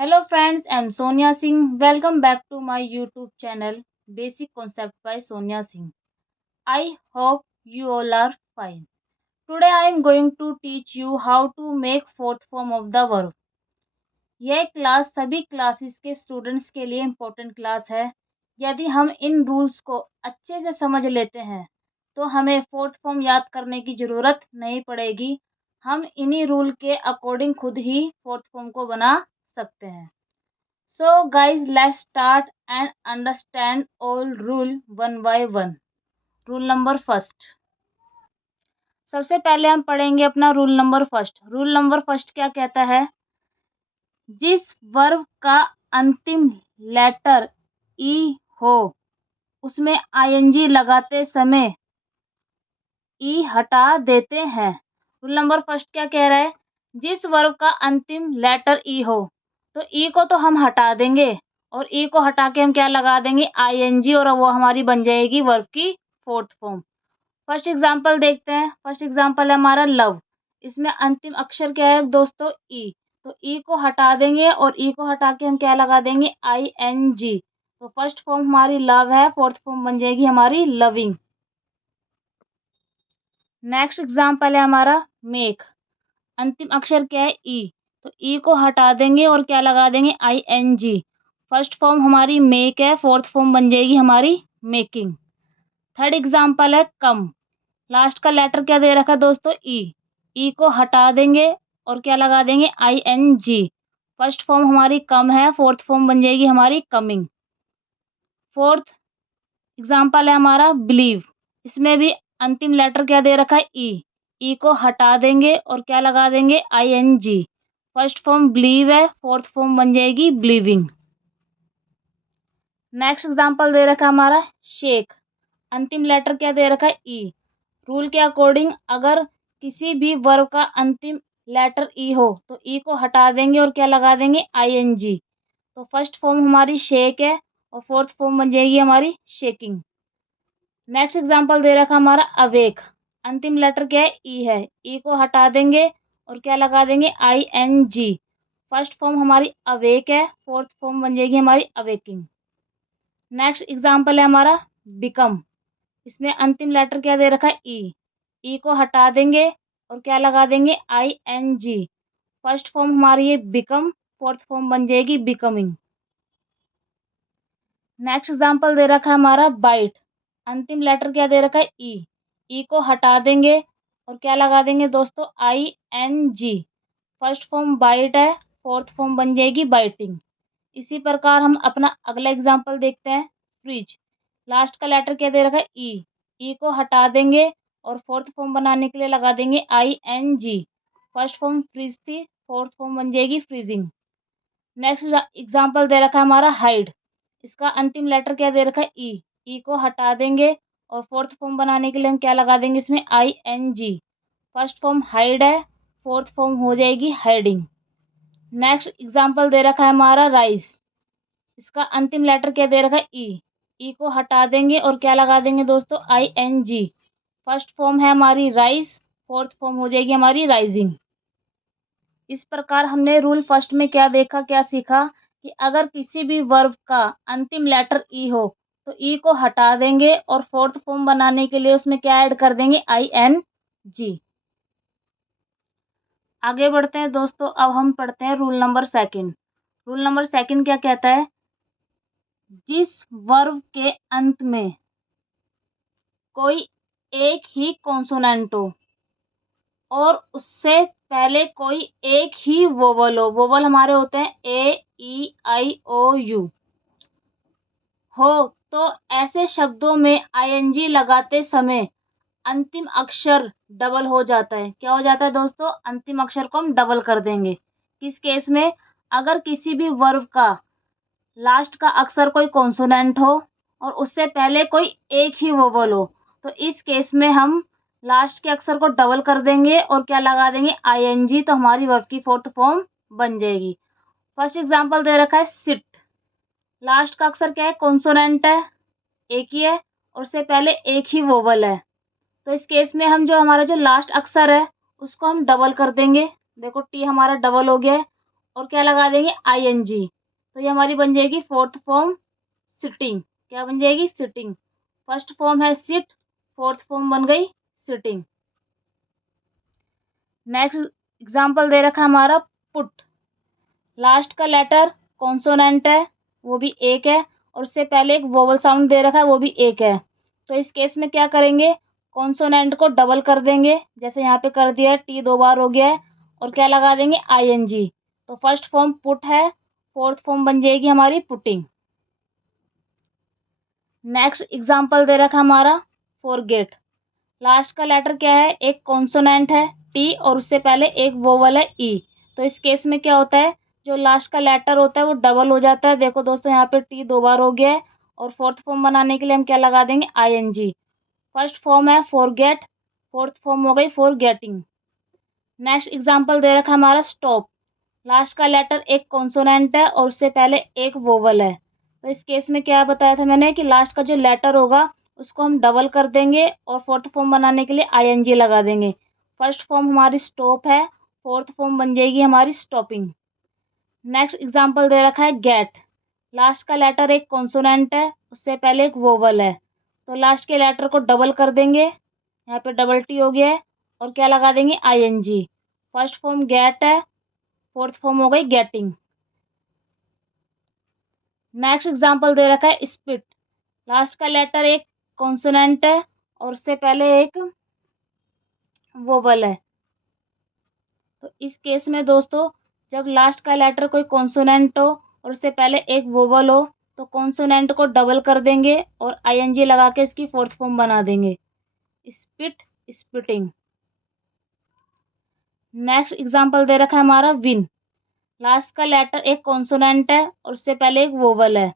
Hello friends, I'm Sonia Singh. Welcome back to my YouTube channel Basic Concept by Sonia Singh. I hope you all are fine. Today I am going to teach you how to make fourth form of the verb. यह class सभी classes के students के लिए important class है। यदि हम इन rules को अच्छे से समझ लेते हैं तो हमें फोर्थ फॉर्म याद करने की ज़रूरत नहीं पड़ेगी। हम इन्हीं रूल के अकॉर्डिंग खुद ही फोर्थ फॉर्म को बना सकते हैं। So guys, let's start and understand all rule one by one. Rule number first. सबसे पहले हम पढ़ेंगे अपना rule number first. Rule number first क्या कहता है? जिस वर्ब का अंतिम लेटर ई हो उसमें आईएनजी लगाते समय ई हटा देते हैं। रूल नंबर फर्स्ट क्या कह रहा है? जिस वर्ब का अंतिम लेटर ई हो तो ई को तो हम हटा देंगे और ई को हटा के हम क्या लगा देंगे? आईएनजी, और वो हमारी बन जाएगी वर्ब की फोर्थ फॉर्म। फर्स्ट एग्जांपल देखते हैं। फर्स्ट एग्जांपल है हमारा लव। इसमें अंतिम अक्षर क्या है दोस्तों? ई। तो ई को हटा देंगे और ई को हटा के हम क्या लगा देंगे? आईएनजी। तो फर्स्ट फॉर्म हमारी लव है, फोर्थ फॉर्म बन जाएगी हमारी लविंग। नेक्स्ट एग्जाम्पल है हमारा मेक। अंतिम अक्षर क्या है? ई। तो ई को हटा देंगे और क्या लगा देंगे? आईएनजी। फर्स्ट फॉर्म हमारी मेक है, फोर्थ फॉर्म बन जाएगी हमारी मेकिंग। थर्ड एग्जाम्पल है कम। लास्ट का लेटर क्या दे रखा है दोस्तों? ई। ई को हटा देंगे और क्या लगा देंगे? आईएनजी। फर्स्ट फॉर्म हमारी कम है, फोर्थ फॉर्म बन जाएगी हमारी कमिंग। फोर्थ एग्जाम्पल है हमारा बिलीव। इसमें भी अंतिम लेटर क्या दे रखा है? ई। ई को हटा देंगे और क्या लगा देंगे? आईएनजी। फर्स्ट फॉर्म बिलीव है, फोर्थ फॉर्म बन जाएगी बिलीविंग। नेक्स्ट एग्जाम्पल दे रखा है हमारा शेक। अंतिम लेटर क्या दे रखा है? ई। रूल के अकॉर्डिंग अगर किसी भी वर्ब का अंतिम लेटर ई हो तो ई को हटा देंगे और क्या लगा देंगे? आईएनजी। तो फर्स्ट फॉर्म हमारी शेक है और फोर्थ फॉर्म बन जाएगी हमारी शेकिंग। नेक्स्ट एग्जाम्पल दे रखा हमारा अवेक। अंतिम लेटर क्या है? ई है। ई को हटा देंगे और क्या लगा देंगे? आईएनजी। फर्स्ट फॉर्म हमारी अवेक है, फोर्थ फॉर्म बन जाएगी हमारी अवेकिंग। नेक्स्ट एग्जाम्पल है हमारा बिकम। इसमें अंतिम लेटर क्या दे रखा है? ई। ई को हटा देंगे और क्या लगा देंगे? आईएनजी। फर्स्ट फॉर्म हमारी ये बिकम, फोर्थ फॉर्म बन जाएगी बिकमिंग। नेक्स्ट एग्जाम्पल दे रखा है हमारा बाइट। अंतिम लेटर क्या दे रखा है? ई। ई को हटा देंगे और क्या लगा देंगे दोस्तों? आईएनजी। फर्स्ट फॉर्म बाइट है, फोर्थ फॉर्म बन जाएगी बाइटिंग। इसी प्रकार हम अपना अगला एग्जाम्पल देखते हैं फ्रिज। लास्ट का लेटर क्या दे रखा है? ई। ई को हटा देंगे और फोर्थ फॉर्म बनाने के लिए लगा देंगे आईएनजी। फर्स्ट फॉर्म फ्रिज थी, फोर्थ फॉर्म बन जाएगी फ्रीजिंग। नेक्स्ट एग्जाम्पल दे रखा है हमारा हाइड। इसका अंतिम लेटर क्या दे रखा है? ई। ई को हटा देंगे और फोर्थ फॉर्म बनाने के लिए हम क्या लगा देंगे इसमें? आईएनजी। फर्स्ट फॉर्म हाइड है, फोर्थ फॉर्म हो जाएगी हाइडिंग। नेक्स्ट एग्जाम्पल दे रखा है हमारा राइस। इसका अंतिम लेटर क्या दे रखा है? ई। ई को हटा देंगे और क्या लगा देंगे दोस्तों? आईएनजी। फर्स्ट फॉर्म है हमारी राइस, फोर्थ फॉर्म हो जाएगी हमारी राइजिंग। इस प्रकार हमने रूल फर्स्ट में क्या देखा, क्या सीखा कि अगर किसी भी वर्ब का अंतिम लेटर ई हो तो ई को हटा देंगे और फोर्थ फॉर्म बनाने के लिए उसमें क्या ऐड कर देंगे? आईएनजी। आगे बढ़ते हैं दोस्तों। अब हम पढ़ते हैं rule number second. Rule number second क्या कहता है? जिस वर्ब के अंत में कोई एक ही कॉन्सोनेंट हो और उससे पहले कोई एक ही वोवल हो। वोवल हमारे होते हैं ए, ई, आई, ओ, यू हो तो ऐसे शब्दों में आईएनजी लगाते समय अंतिम अक्षर डबल हो जाता है। क्या हो जाता है दोस्तों? अंतिम अक्षर को हम डबल कर देंगे। किस केस में? अगर किसी भी वर्ब का लास्ट का अक्षर कोई कॉन्सोनेंट हो और उससे पहले कोई एक ही वोवल हो तो इस केस में हम लास्ट के अक्षर को डबल कर देंगे और क्या लगा देंगे? आईएनजी। तो हमारी वर्ब की फोर्थ फॉर्म बन जाएगी। फर्स्ट एग्जांपल दे रखा है सिट। लास्ट का अक्षर क्या है? कॉन्सोनेंट है, एक ही है और उससे पहले एक ही वोवल है। तो इस केस में हम जो हमारा जो लास्ट अक्षर है उसको हम डबल कर देंगे। देखो टी हमारा डबल हो गया है और क्या लगा देंगे, आईएनजी। तो ये हमारी बन जाएगी फोर्थ फॉर्म सिटिंग। क्या बन जाएगी, सिटिंग। फर्स्ट फॉर्म है सिट, फोर्थ फॉर्म बन गई सिटिंग। नेक्स्ट एग्जाम्पल दे रखा है हमारा पुट। लास्ट का लेटर कॉन्सोनेंट है, वो भी एक है, और उससे पहले एक वोवल साउंड दे रखा है, वो भी एक है। तो इस केस में क्या करेंगे, कॉन्सोनेंट को डबल कर देंगे, जैसे यहाँ पे कर दिया है, टी 2 बार हो गया है, और क्या लगा देंगे, आईएनजी। तो फर्स्ट फॉर्म पुट है, फोर्थ फॉर्म बन जाएगी हमारी पुटिंग। नेक्स्ट एग्जाम्पल दे रखा हमारा फॉरगेट। लास्ट का लेटर क्या है, एक कॉन्सोनेंट है टी, और उससे पहले एक वोवल है ई। तो इस केस में क्या होता है, जो लास्ट का लेटर होता है वो डबल हो जाता है। देखो दोस्तों, यहाँ पे टी 2 बार हो गया है, और फोर्थ फॉर्म बनाने के लिए हम क्या लगा देंगे, आईएनजी। फर्स्ट फॉर्म है फॉरगेट, फोर्थ फॉर्म हो गई फॉरगेटिंग। नेक्स्ट एग्जाम्पल दे रखा है हमारा स्टॉप। लास्ट का लेटर एक कॉन्सोनेंट है, और उससे पहले एक वोवल है। तो इस केस में क्या बताया था मैंने, कि लास्ट का जो लेटर होगा उसको हम डबल कर देंगे, और फोर्थ फॉर्म बनाने के लिए आईएनजी लगा देंगे। फर्स्ट फॉर्म हमारी स्टॉप है, फोर्थ फॉर्म बन जाएगी हमारी स्टॉपिंग। नेक्स्ट एग्जाम्पल दे रखा है गेट। लास्ट का लेटर एक कॉन्सोनेंट है, उससे पहले एक वोवल है। तो लास्ट के लेटर को डबल कर देंगे, यहाँ पे डबल टी हो गया है, और क्या लगा देंगे, आईएनजी। फर्स्ट फॉर्म गेट है, फोर्थ फॉर्म हो गई गेटिंग। नेक्स्ट एग्जाम्पल दे रखा है स्पिट। लास्ट का लेटर एक कॉन्सोनेंट है, और उससे पहले एक वोवल है। तो इस केस में दोस्तों, जब लास्ट का लेटर कोई कॉन्सोनेंट हो और उससे पहले एक वोवल हो, तो कॉन्सोनेंट को डबल कर देंगे और आईएनजी लगा के इसकी फोर्थ फॉर्म बना देंगे, स्पिट, स्पिटिंग। नेक्स्ट एग्जाम्पल दे रखा है हमारा विन। लास्ट का लेटर एक कॉन्सोनेंट है, और उससे पहले एक वोवल है।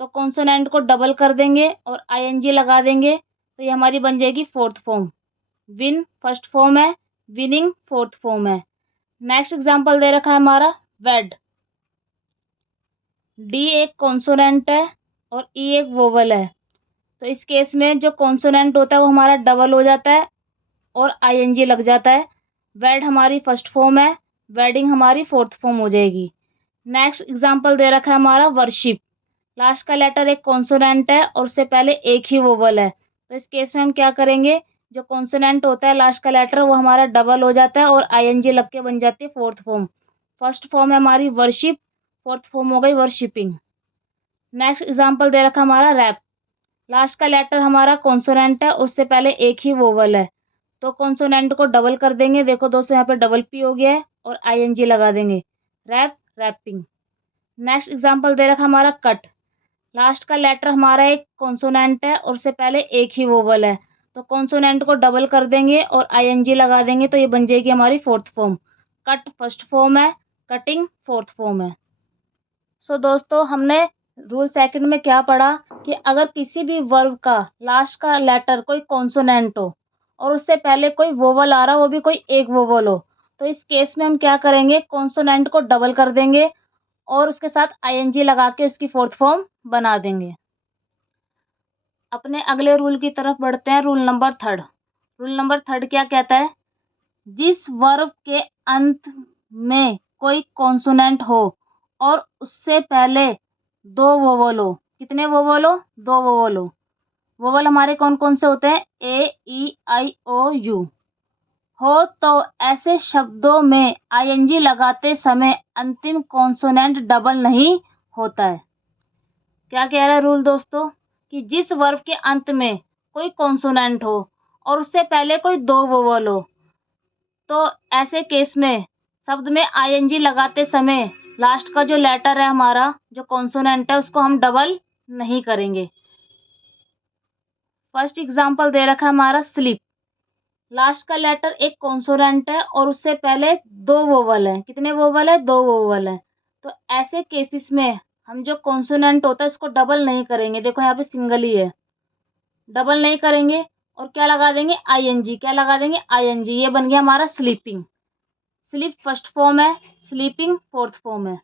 तो कॉन्सोनेंट को डबल कर देंगे और आईएनजी लगा देंगे, तो ये हमारी बन जाएगी fourth form. Win first form है, विनिंग फोर्थ फॉर्म है। नेक्स्ट एग्जांपल दे रखा है हमारा वेड। डी एक कॉन्सोनेंट है और ई एक वोवल है। तो इस केस में जो कॉन्सोनेंट होता है वो हमारा डबल हो जाता है और आईएनजी लग जाता है। वेड हमारी फर्स्ट फॉर्म है, वेडिंग हमारी फोर्थ फॉर्म हो जाएगी। नेक्स्ट एग्जांपल दे रखा है हमारा वर्शिप। लास्ट का लेटर एक कॉन्सोनेंट है और उससे पहले एक ही वोवल है। तो इस केस में हम क्या करेंगे, जो कॉन्सोनेंट होता है लास्ट का लेटर वो हमारा डबल हो जाता है और आईएनजी लग के बन जाती है फोर्थ फॉर्म। फर्स्ट फॉर्म है हमारी वर्शिप, फोर्थ फॉर्म हो गई वर्शिपिंग। नेक्स्ट एग्जांपल दे रखा हमारा रैप। लास्ट का लेटर हमारा कॉन्सोनेंट है, उससे पहले एक ही वोवल है। तो कॉन्सोनेंट को डबल कर देंगे, देखो दोस्तों यहाँ पे डबल पी हो गया है और आईएनजी लगा देंगे, रैप, रैपिंग। नेक्स्ट एग्जांपल दे रखा हमारा कट। लास्ट का लेटर हमारा एक कॉन्सोनेंट है और उससे पहले एक ही वोवल है। तो कॉन्सोनेंट को डबल कर देंगे और आईएनजी लगा देंगे, तो ये बन जाएगी हमारी fourth form. Cut first form है, कटिंग फोर्थ फॉर्म है। सो दोस्तों, हमने रूल सेकंड में क्या पढ़ा, कि अगर किसी भी वर्ब का लास्ट का लेटर कोई कॉन्सोनेंट हो और उससे पहले कोई वोवल आ रहा हो, वो भी कोई एक वोवल हो, तो इस केस में हम क्या करेंगे, कॉन्सोनेंट को डबल कर देंगे और उसके साथ आईएनजी लगा के उसकी फोर्थ फॉर्म बना देंगे। अपने अगले रूल की तरफ बढ़ते हैं, rule number third. Rule number third क्या कहता है, जिस वर्ब के अंत में कोई कॉन्सोनेंट हो और उससे पहले दो वोवल हो। कितने वोवल हो, दो वोवल हो। वोवल हमारे कौन कौन से होते हैं, ए, ई, आई, ओ, यू हो, तो ऐसे शब्दों में आईएनजी लगाते समय अंतिम कॉन्सोनेंट डबल नहीं होता है। क्या कह रहा है रूल दोस्तों, कि जिस वर्ब के अंत में कोई कॉन्सोनेंट हो और उससे पहले कोई दो वोवल हो, तो ऐसे केस में शब्द में आईएनजी लगाते समय लास्ट का जो लेटर है हमारा, जो कॉन्सोनेंट है, उसको हम डबल नहीं करेंगे। फर्स्ट एग्जांपल दे रखा है हमारा स्लीप। लास्ट का लेटर एक कॉन्सोनेंट है और उससे पहले दो वोवल है। कितने वोवल है, दो वोवल है। तो ऐसे केसेस में हम जो कॉन्सोनेंट होता है उसको डबल नहीं करेंगे, देखो यहाँ पे सिंगल ही है, डबल नहीं करेंगे और क्या लगा देंगे, आईएनजी। क्या लगा देंगे, आईएनजी। ये बन गया हमारा स्लीपिंग। स्लीप फर्स्ट फॉर्म है, स्लीपिंग फोर्थ फॉर्म है।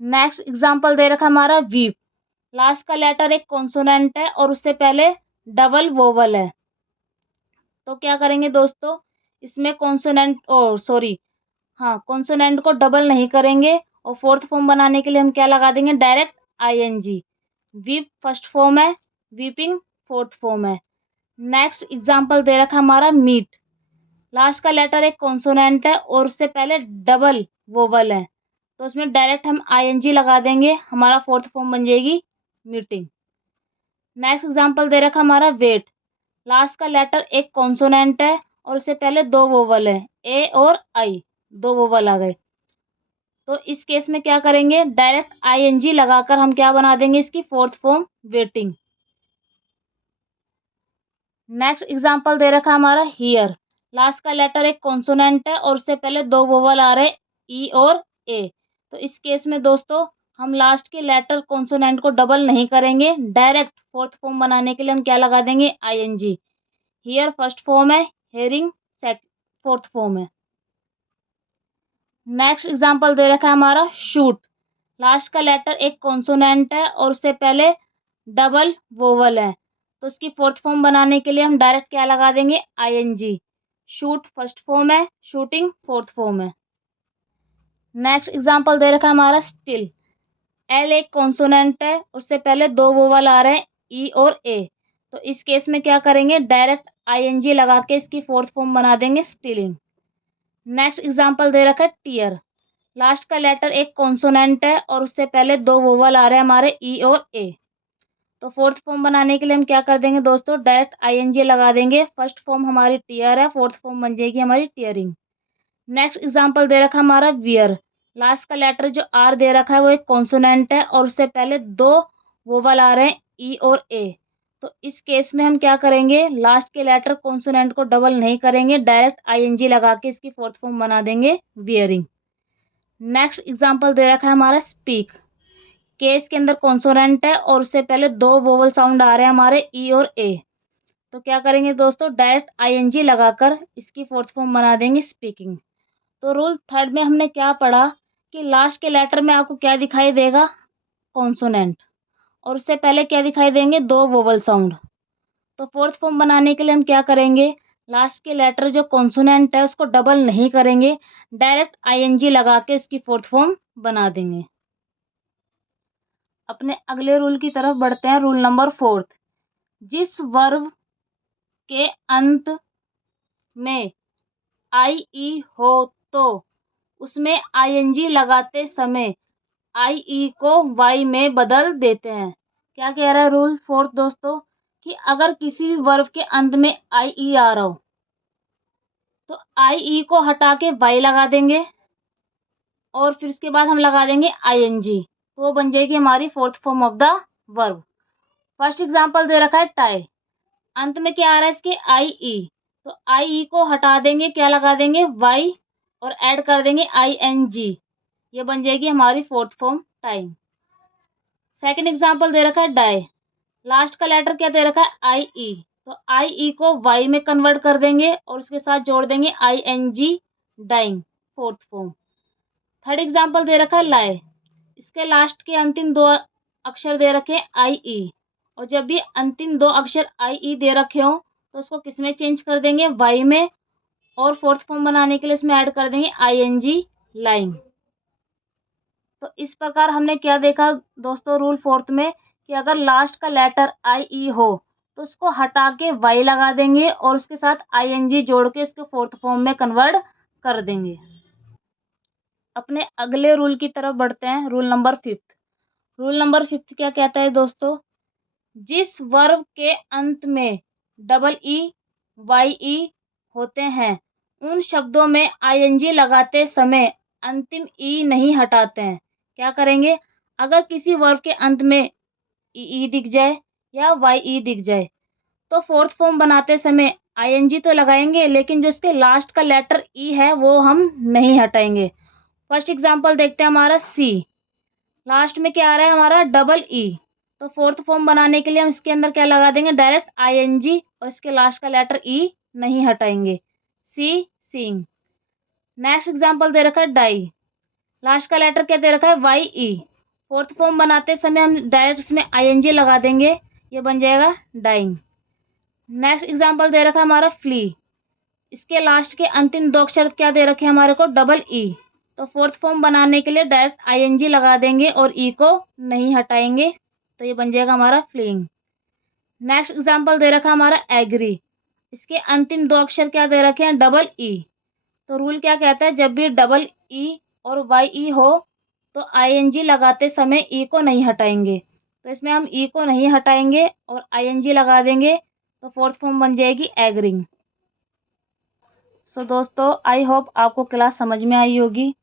नेक्स्ट एग्जांपल दे रखा हमारा वीप। लास्ट का लेटर एक कॉन्सोनेंट है और उससे पहले डबल वोवल है। तो क्या करेंगे दोस्तों, इसमें कॉन्सोनेंट, ओ सॉरी, हाँ, कॉन्सोनेंट को डबल नहीं करेंगे और फोर्थ फॉर्म बनाने के लिए हम क्या लगा देंगे, direct I N G. Weep first form है, वीपिंग फोर्थ फॉर्म है। नेक्स्ट एग्जाम्पल दे रखा हमारा मीट। लास्ट का लेटर एक कॉन्सोनेंट है और उससे पहले डबल वोवल है, तो उसमें डायरेक्ट हम आईएनजी लगा देंगे, हमारा फोर्थ फॉर्म बन जाएगी मीटिंग। नेक्स्ट एग्जाम्पल दे रखा हमारा वेट। लास्ट का लेटर एक कॉन्सोनेंट है और उससे पहले दो वोवल है, ए और आई, दो वोवल आ गए। तो इस केस में क्या करेंगे, डायरेक्ट आईएनजी लगाकर हम क्या बना देंगे, इसकी fourth form waiting. Next example दे रखा हमारा हियर। लास्ट का लेटर एक कॉन्सोनेंट है और उससे पहले दो वोवल आ रहे, ई और ए। तो इस केस में दोस्तों हम लास्ट के लेटर कॉन्सोनेंट को डबल नहीं करेंगे, डायरेक्ट फोर्थ फॉर्म बनाने के लिए हम क्या लगा देंगे, आईएनजी। हियर फर्स्ट फॉर्म है, हेयरिंग फोर्थ फॉर्म है। नेक्स्ट एग्जाम्पल दे रखा है हमारा शूट। लास्ट का लेटर एक कॉन्सोनेंट है और उससे पहले डबल वोवल है, तो उसकी फोर्थ फॉर्म बनाने के लिए हम डायरेक्ट क्या लगा देंगे, आईएनजी। शूट फर्स्ट फॉर्म है, शूटिंग फोर्थ फॉर्म है। नेक्स्ट एग्जाम्पल दे रखा है हमारा स्टिल। एल एक कॉन्सोनेंट है, उससे पहले दो वोवल आ रहे हैं, ई और ए। तो इस केस में क्या करेंगे, डायरेक्ट आईएनजी लगा के इसकी फोर्थ फॉर्म बना देंगे, स्टिलिंग। नेक्स्ट एग्जाम्पल दे रखा है टीयर। लास्ट का लेटर एक कॉन्सोनेंट है और उससे पहले दो वोवल आ रहे हैं हमारे, ई और ए। तो फोर्थ फॉर्म बनाने के लिए हम क्या कर देंगे दोस्तों, डायरेक्ट आईएनजी लगा देंगे। फर्स्ट फॉर्म हमारी टीयर है, फोर्थ फॉर्म बन जाएगी हमारी टीयरिंग। नेक्स्ट एग्जाम्पल दे रखा हमारा वियर। लास्ट का लेटर जो आर दे रखा है वो एक कॉन्सोनेंट है और उससे पहले दो वोवल आ रहे हैं, ई और ए। तो इस केस में हम क्या करेंगे, लास्ट के लेटर कॉन्सोनेंट को डबल नहीं करेंगे, डायरेक्ट आईएनजी लगा के इसकी फोर्थ फॉर्म बना देंगे, वियरिंग। नेक्स्ट एग्जाम्पल दे रखा है हमारा स्पीक। केस के अंदर कॉन्सोनेंट है और उससे पहले दो वोवल साउंड आ रहे हैं हमारे, ई और ए। तो क्या करेंगे दोस्तों, डायरेक्ट आईएनजी लगाकर इसकी फोर्थ फॉर्म बना देंगे, स्पीकिंग। तो रूल थर्ड में हमने क्या पढ़ा कि लास्ट के लेटर में आपको क्या दिखाई देगा, कॉन्सोनेंट, और उससे पहले क्या दिखाई देंगे, दो वोवल साउंड। तो फोर्थ फॉर्म बनाने के लिए हम क्या करेंगे, लास्ट के लेटर जो कॉन्सोनेंट है उसको डबल नहीं करेंगे, डायरेक्ट आईएनजी लगा के उसकी फोर्थ फॉर्म बना देंगे। अपने अगले रूल की तरफ बढ़ते हैं। Rule number fourth. जिस वर्ब के अंत में आई ई हो तो उसमें आईएनजी लगाते समय आई ई को वाई में बदल देते हैं। क्या कह रहा है रूल फोर्थ दोस्तों, कि अगर किसी भी वर्ब के अंत में आई ई आ रहा हो तो आई ई को हटा के वाई लगा देंगे और फिर उसके बाद हम लगा देंगे आईएनजी, तो वो बन जाएगी हमारी fourth form of the verb. First example दे रखा है टाई। अंत में क्या आ रहा है इसके, आई ई। तो आई ई को हटा देंगे, क्या लगा देंगे, वाई, और ऐड कर देंगे आई एन जी। ये बन जाएगी हमारी fourth form time. Second example दे रखा है डाई। लास्ट का लेटर क्या दे रखा है, आई ई। तो आई ई को वाई में कन्वर्ट कर देंगे और उसके साथ जोड़ देंगे I N G, dying, fourth form. Third example दे रखा है लाई। इसके लास्ट के अंतिम दो अक्षर दे रखे हैं आई ई, और जब भी अंतिम दो अक्षर आई ई दे रखे हो तो उसको किस में चेंज कर देंगे, वाई में, और फोर्थ फॉर्म बनाने के लिए इसमें ऐड कर देंगे आई एन जी, लाइंग। तो इस प्रकार हमने क्या देखा दोस्तों रूल फोर्थ में, कि अगर लास्ट का लेटर आई ई हो तो उसको हटा के वाई लगा देंगे और उसके साथ आई एन जी जोड़ के इसको फोर्थ फॉर्म में कन्वर्ट कर देंगे। अपने अगले रूल की तरफ बढ़ते हैं। Rule number fifth. Rule number fifth क्या कहता है दोस्तों, जिस वर्ब के अंत में डबल ई, वाई ई होते हैं उन शब्दों में आईएनजी लगाते समय अंतिम ई नहीं हटाते हैं। क्या करेंगे, अगर किसी वर्ब के अंत में ई दिख जाए या वाई ई दिख जाए तो फोर्थ फॉर्म बनाते समय आईएनजी तो लगाएंगे, लेकिन जो इसके लास्ट का लेटर ई है वो हम नहीं हटाएंगे। फर्स्ट एग्जांपल देखते हैं हमारा सी। लास्ट में क्या आ रहा है हमारा, डबल ई। तो फोर्थ फॉर्म बनाने के लिए हम इसके अंदर क्या लगा देंगे, डायरेक्ट आईएनजी, और इसके लास्ट का लेटर ई नहीं हटाएंगे, सी, सीइंग। नेक्स्ट एग्जांपल दे रखा है डाई। लास्ट का लेटर क्या दे रखा है, वाई ई। फोर्थ फॉर्म बनाते समय हम डायरेक्ट इसमें आईएनजी लगा देंगे, ये बन जाएगा डाइंग। नेक्स्ट एग्जांपल दे रखा है हमारा फ्ली। इसके लास्ट के अंतिम 2 अक्षर क्या दे रखे हैं हमारे को, डबल ई। तो फोर्थ फॉर्म बनाने के लिए डायरेक्ट आईएनजी लगा देंगे और ई को नहीं हटाएंगे, तो ये बन जाएगा हमारा फ्लीइंग। नेक्स्ट एग्जाम्पल दे रखा हमारा एग्री। इसके अंतिम 2 अक्षर क्या दे रखे हैं, डबल ई। तो रूल क्या कहता है, जब भी डबल ई और वाई ई हो तो आईएनजी लगाते समय ई को नहीं हटाएंगे। तो इसमें हम ई को नहीं हटाएंगे और आईएनजी लगा देंगे, तो फोर्थ फॉर्म बन जाएगी एग्रिंग। सो दोस्तों, आई होप आपको क्लास समझ में आई होगी।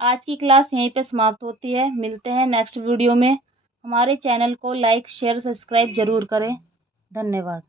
आज की क्लास यहीं पे समाप्त होती है। मिलते हैं नेक्स्ट वीडियो में। हमारे चैनल को लाइक शेयर सब्सक्राइब जरूर करें। धन्यवाद।